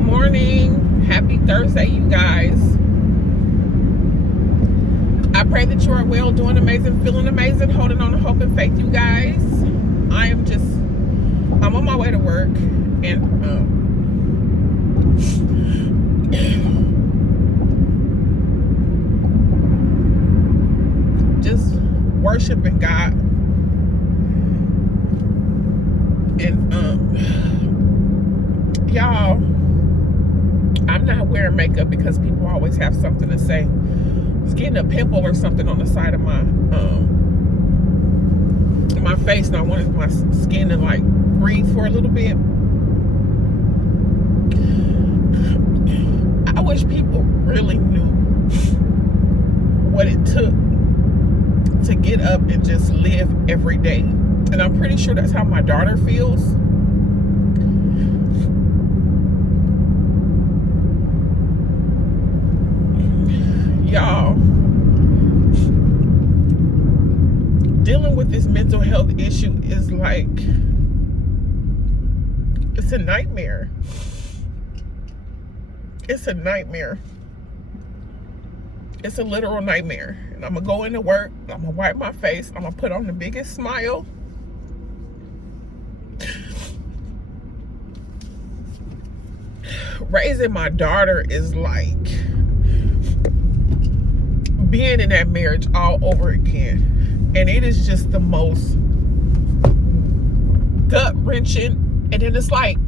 Good morning. Happy Thursday, you guys. I pray that you are well, doing amazing, feeling amazing, holding on to hope and faith, you guys. I'm on my way to work and just worshiping God. And y'all, I'm not wearing makeup because people always have something to say. I was getting a pimple or something on the side of my face, and I wanted my skin to like breathe for a little bit. I wish people really knew what it took to get up and just live every day. And I'm pretty sure that's how my daughter feels. Y'all, dealing with this mental health issue is like, it's a nightmare. It's a nightmare. It's a literal nightmare. And I'm gonna go into work, I'm gonna wipe my face, I'm gonna put on the biggest smile. Raising my daughter is like being in that marriage all over again. And it is just the most gut-wrenching. And then it's like,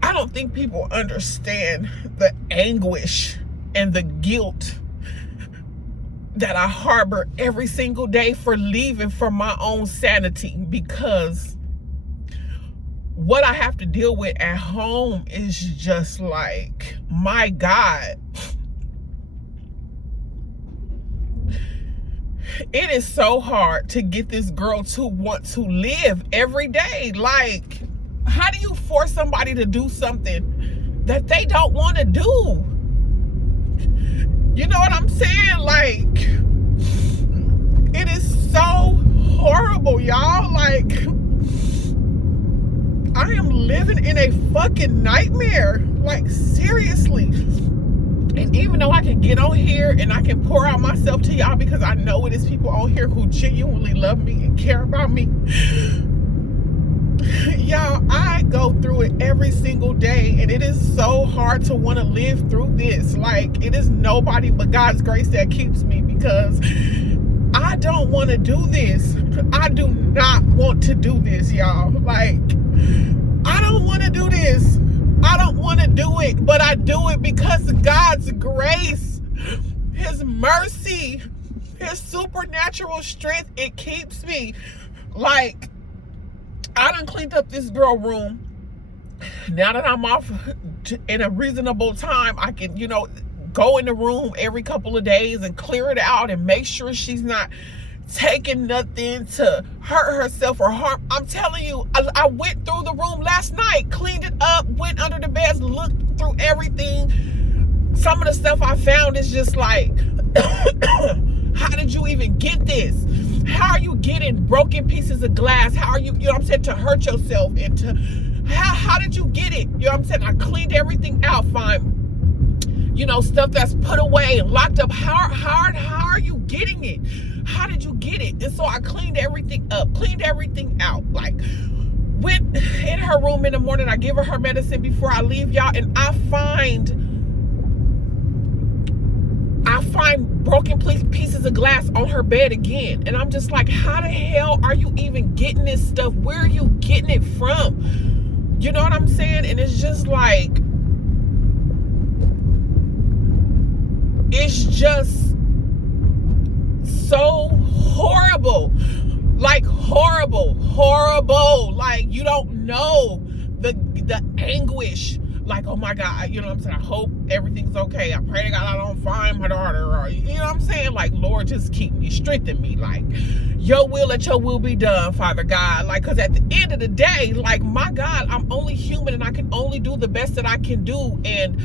I don't think people understand the anguish and the guilt that I harbor every single day for leaving for my own sanity, because what I have to deal with at home is just like, my God. It is so hard to get this girl to want to live every day. Like, how do you force somebody to do something that they don't want to do? You know what I'm saying? Like, it is so horrible, y'all. Like, I am living in a fucking nightmare. Like, seriously. And even though I can get on here and I can pour out myself to y'all, because I know it is people on here who genuinely love me and care about me, y'all, I go through it every single day, and it is so hard to want to live through this. Like, it is nobody but God's grace that keeps me, because I don't want to do this. I do not want to do this, y'all. Like, I don't want to do this. I don't want to do it, but I do it because of God's grace, His mercy, His supernatural strength. It keeps me. Like, I done cleaned up this girl room. Now that I'm off in a reasonable time, I can, go in the room every couple of days and clear it out and make sure she's not taking nothing to hurt herself or harm. I'm telling you, I went through the room last night, cleaned it up, went under the beds, looked through everything. Some of the stuff I found is just like, how did you even get this? How are you getting broken pieces of glass? How are you, to hurt yourself? And to, how did you get it? I cleaned everything out fine. Stuff that's put away and locked up. How are you getting it? How did you get it? And so I cleaned everything up, cleaned everything out. Like, went in her room in the morning. I give her medicine before I leave, y'all. And I find broken pieces of glass on her bed again. And I'm just like, how the hell are you even getting this stuff? Where are you getting it from? You know what I'm saying? And it's just like, it's just so horrible. Like, horrible. Like, you don't know the anguish. Like, oh my God, I hope everything's okay. I pray to God I don't find my daughter, or, like, Lord, just keep me, strengthen me. Like, your will, let your will be done, Father God. Like, because at the end of the day, like, my God, I'm only human and I can only do the best that I can do. And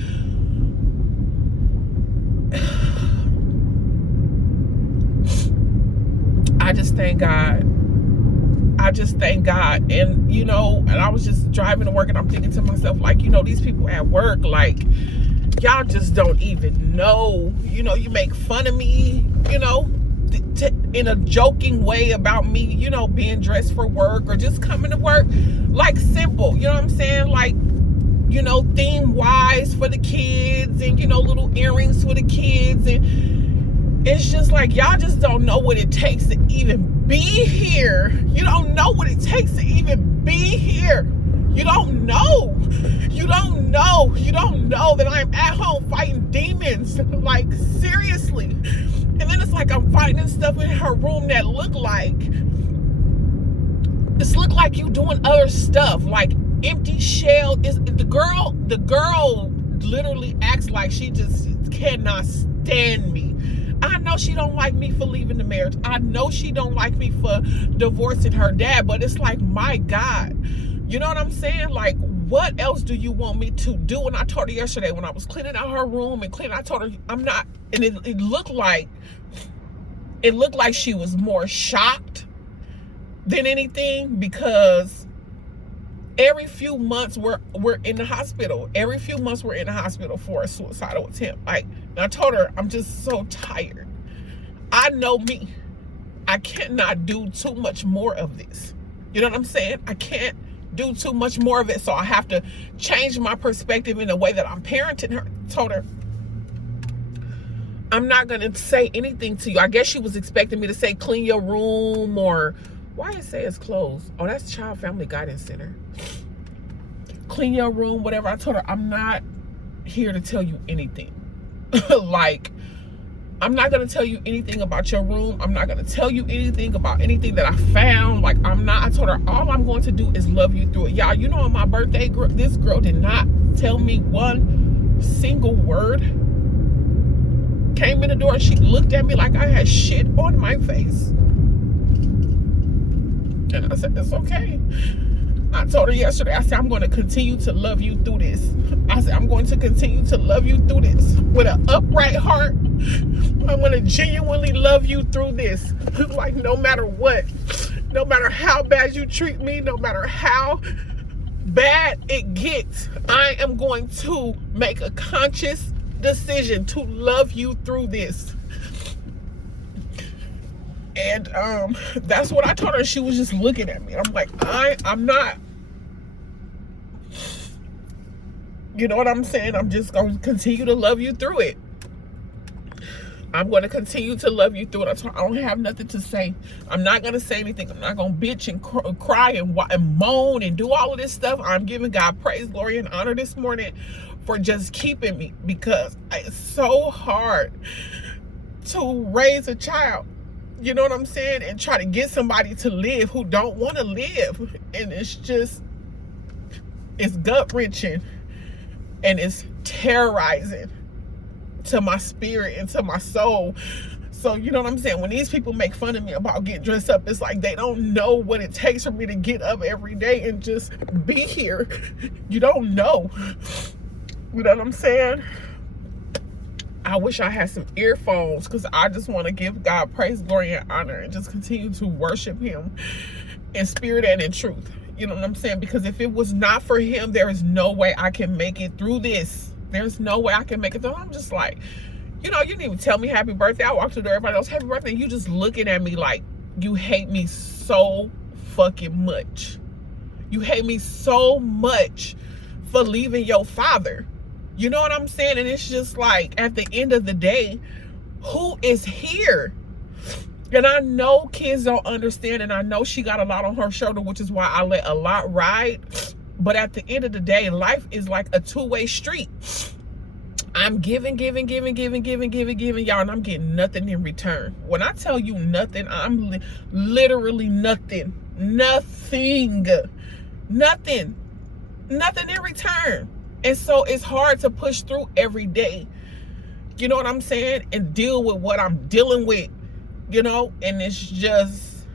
I just thank God. I just thank God. And, you know, and I was just driving to work and I'm thinking to myself, like, you know, these people at work, like, y'all just don't even know. You know, you make fun of me, you know, in a joking way about me, you know, being dressed for work or just coming to work. Like, simple, you know what I'm saying? Like, you know, theme wise for the kids and, you know, little earrings for the kids. And it's just like, y'all just don't know what it takes to even be here. You don't know what it takes to even be here. You don't know. You don't know. You don't know that I'm at home fighting demons. Like, seriously. And then it's like I'm fighting stuff in her room that look like you doing other stuff, like empty shell. Is the girl literally acts like she just cannot stand me. I know she don't like me for leaving the marriage. I know she don't like me for divorcing her dad, but it's like, my God, you know what I'm saying? Like, what else do you want me to do? And I told her yesterday when I was cleaning out her room and cleaning, I told her I'm not, and it looked like she was more shocked than anything, because every few months we're in the hospital. Every few months we're in the hospital for a suicidal attempt. Like, and I told her, I'm just so tired. I know me. I cannot do too much more of this. You know what I'm saying? I can't do too much more of it. So I have to change my perspective in the way that I'm parenting her. I told her, I'm not going to say anything to you. I guess she was expecting me to say, clean your room, or why it say it's closed? Oh, that's Child Family Guidance Center. Clean your room, whatever. I told her, I'm not here to tell you anything. Like, I'm not going to tell you anything about your room. I'm not going to tell you anything about anything that I found. Like, I told her, all I'm going to do is love you through it. Y'all, you know, on my birthday, this girl did not tell me one single word. Came in the door and she looked at me like I had shit on my face. And I said, it's okay. I told her yesterday, I said, I'm going to continue to love you through this. I said, I'm going to continue to love you through this with an upright heart. I'm going to genuinely love you through this. Like, no matter what, no matter how bad you treat me, no matter how bad it gets, I am going to make a conscious decision to love you through this. And that's what I told her. She was just looking at me. I'm like, I'm not, you know what I'm saying? I'm just going to continue to love you through it. I'm going to continue to love you through it. I don't have nothing to say. I'm not going to say anything. I'm not going to bitch and cry and moan and do all of this stuff. I'm giving God praise, glory, and honor this morning for just keeping me, because it's so hard to raise a child. You know what I'm saying? And try to get somebody to live who don't want to live. And it's just, it's gut-wrenching. And it's terrorizing to my spirit and to my soul. So, you know what I'm saying? When these people make fun of me about getting dressed up, it's like they don't know what it takes for me to get up every day and just be here. You don't know. You know what I'm saying? I wish I had some earphones, because I just want to give God praise, glory, and honor, and just continue to worship him in spirit and in truth. You know what I'm saying? Because if it was not for him, there is no way I can make it through this. There's no way I can make it through. I'm just like, you know, you didn't even tell me happy birthday. I walked through there, everybody else, happy birthday. You just looking at me like you hate me so fucking much. You hate me so much for leaving your father. You know what I'm saying? And it's just like, at the end of the day, who is here? And I know kids don't understand, and I know she got a lot on her shoulder, which is why I let a lot ride. But at the end of the day, life is like a two-way street. I'm giving, y'all, and I'm getting nothing in return. When I tell you nothing, I'm literally nothing in return. And so it's hard to push through every day, you know what I'm saying, and deal with what I'm dealing with, you know. And it's just,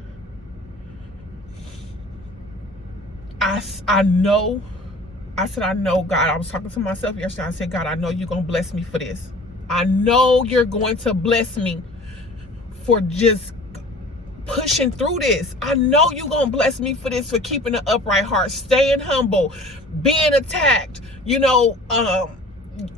I know, God, I was talking to myself yesterday. I said, God, I know you're going to bless me for this. I know you're going to bless me for just pushing through this. I know you're going to bless me for this, for keeping an upright heart, staying humble, being attacked. You know,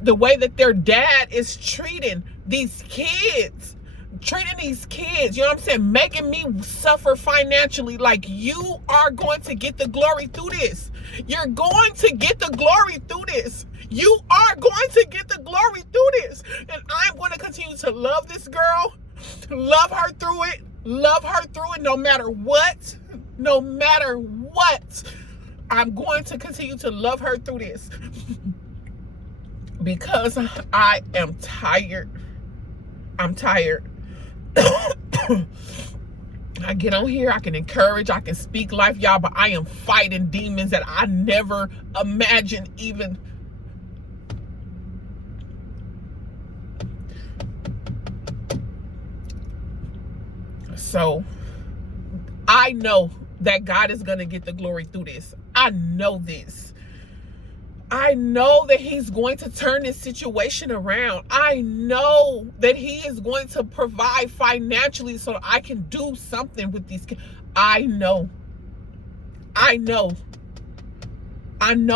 the way that their dad is treating these kids. You know what I'm saying? Making me suffer financially. Like, you are going to get the glory through this. You're going to get the glory through this. You are going to get the glory through this. And I'm going to continue to love this girl, love her through it, no matter what. No matter what. I'm going to continue to love her through this. Because I am tired. I'm tired. I get on here, I can encourage, I can speak life, y'all, but I am fighting demons that I never imagined even. So I know that God is going to get the glory through this. I know this. I know that he's going to turn this situation around. I know that he is going to provide financially so that I can do something with these kids. I know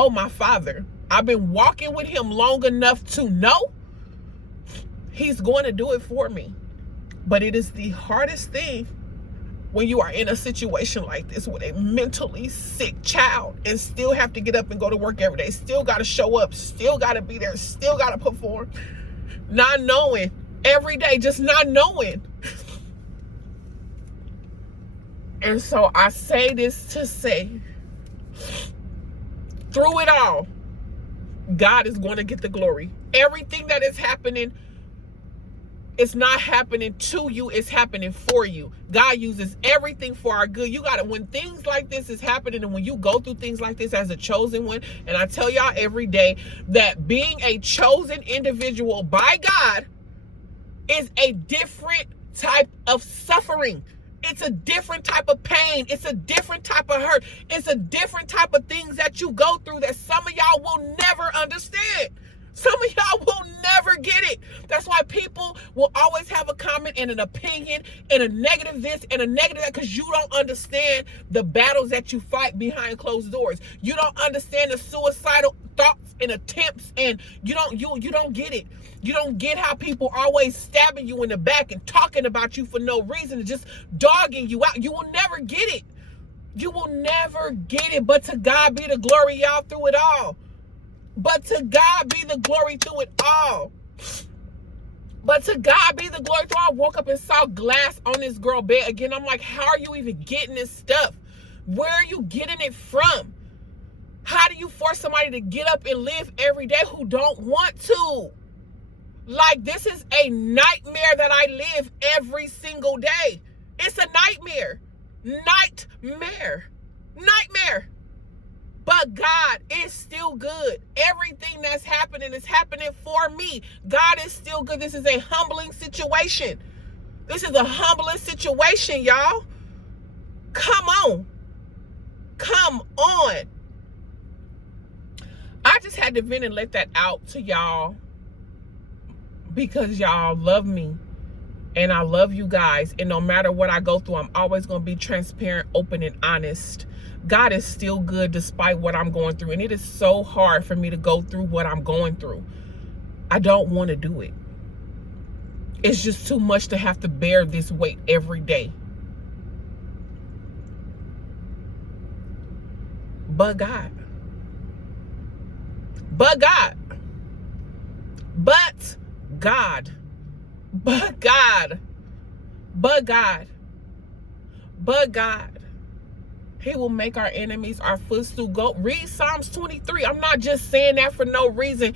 my Father. I've been walking with him long enough to know he's going to do it for me. But it is the hardest thing when you are in a situation like this with a mentally sick child and still have to get up and go to work every day, still got to show up, still got to be there, still got to perform, not knowing every day, just not knowing. And so I say this to say, through it all, God is going to get the glory. Everything that is happening, it's not happening to you, it's happening for you. God uses everything for our good. You gotta, when things like this is happening and when you go through things like this as a chosen one, and I tell y'all every day that being a chosen individual by God is a different type of suffering. It's a different type of pain. It's a different type of hurt. It's a different type of things that you go through that some of y'all will never understand. Some of y'all will never get it. That's why people will always have a comment and an opinion and a negative this and a negative that, because you don't understand the battles that you fight behind closed doors. You don't understand the suicidal thoughts and attempts, and you don't get it. You don't get how people are always stabbing you in the back and talking about you for no reason and just dogging you out. You will never get it. You will never get it. But to God be the glory, y'all, through it all. But to God be the glory through it all. But to God be the glory through it all. I woke up and saw glass on this girl's bed again. I'm like, how are you even getting this stuff? Where are you getting it from? How do you force somebody to get up and live every day who don't want to? Like, this is a nightmare that I live every single day. It's a nightmare. Nightmare. But God is still good. Everything that's happening is happening for me. God is still good. This is a humbling situation. This is a humbling situation, y'all. Come on. I just had to vent and let that out to y'all because y'all love me and I love you guys. And no matter what I go through, I'm always going to be transparent, open, and honest. God is still good despite what I'm going through. And it is so hard for me to go through what I'm going through. I don't want to do it. It's just too much to have to bear this weight every day. But God. He will make our enemies our footstool. Go read Psalms 23. I'm not just saying that for no reason.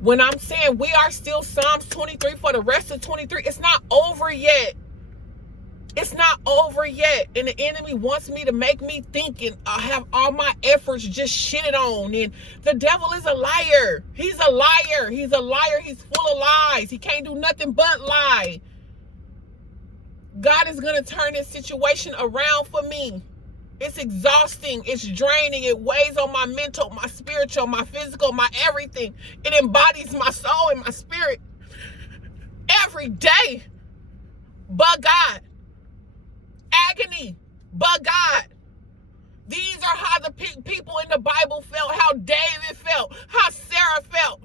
When I'm saying we are still Psalms 23 for the rest of 23, it's not over yet. It's not over yet. And the enemy wants me to make me think and have all my efforts just shitted on. And the devil is a liar. He's a liar. He's full of lies. He can't do nothing but lie. God is going to turn this situation around for me. It's exhausting. It's draining. It weighs on my mental, my spiritual, my physical, my everything. It embodies my soul and my spirit every day. But God, agony, but God. These are how the people in the Bible felt, how David felt, how Sarah felt.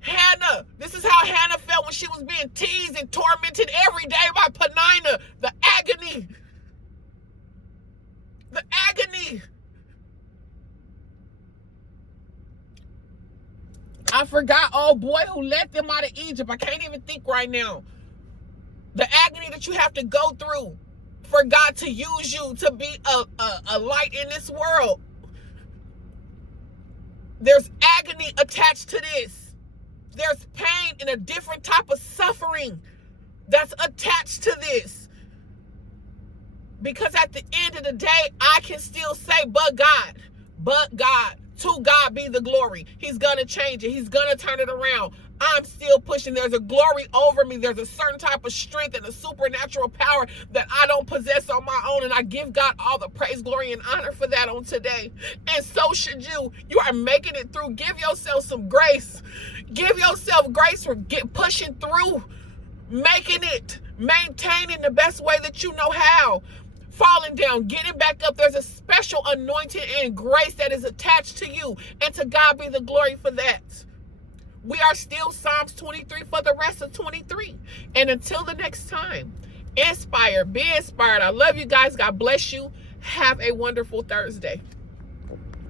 Hannah, this is how Hannah felt when she was being teased and tormented every day by Peninnah. The agony. The agony. I forgot, oh boy, who led them out of Egypt. I can't even think right now. The agony that you have to go through for God to use you to be a light in this world. There's agony attached to this. There's pain and a different type of suffering that's attached to this. Because at the end of the day, I can still say, but God, to God be the glory. He's going to change it. He's going to turn it around. I'm still pushing. There's a glory over me. There's a certain type of strength and a supernatural power that I don't possess on my own. And I give God all the praise, glory, and honor for that on today. And so should you. You are making it through. Give yourself some grace. Give yourself grace for pushing through, making it, maintaining the best way that you know how. Falling down, getting back up. There's a special anointing and grace that is attached to you. And to God be the glory for that. We are still Psalms 23 for the rest of 23. And until the next time, inspire, be inspired. I love you guys. God bless you. Have a wonderful Thursday.